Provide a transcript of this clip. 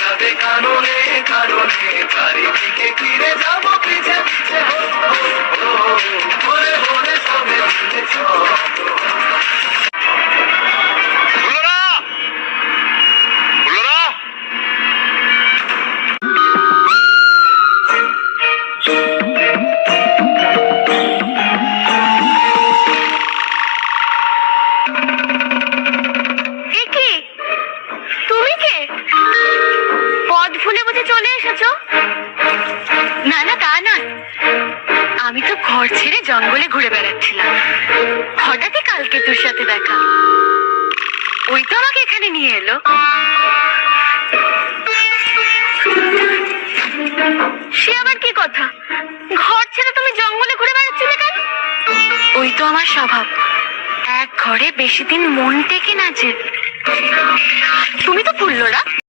যাবে কারণে কারণে, চারিদিকে ফিরে যাবো পিছে পিছে, ভরে ভরে সবে মিলে চল। তুমি কে? পথ ভুলে বুঝে চলে এসেছো? না না, তা নয়, আমি তো ঘর ছেড়ে জঙ্গলে ঘুরে বেড়াচ্ছিলাম, হঠাৎই কালকে তোর সাথে দেখা, ওই তো আমাকে এখানে নিয়ে এলো। সে আবার কি কথা, ঘর ছেড়ে তুমি জঙ্গলে ঘুরে বেড়াচ্ছিলে কেন? ওই তো আমার স্বভাব, এক ঘরে বেশি দিন মন টেকে না যে। তুমি তো ফুল্লরা,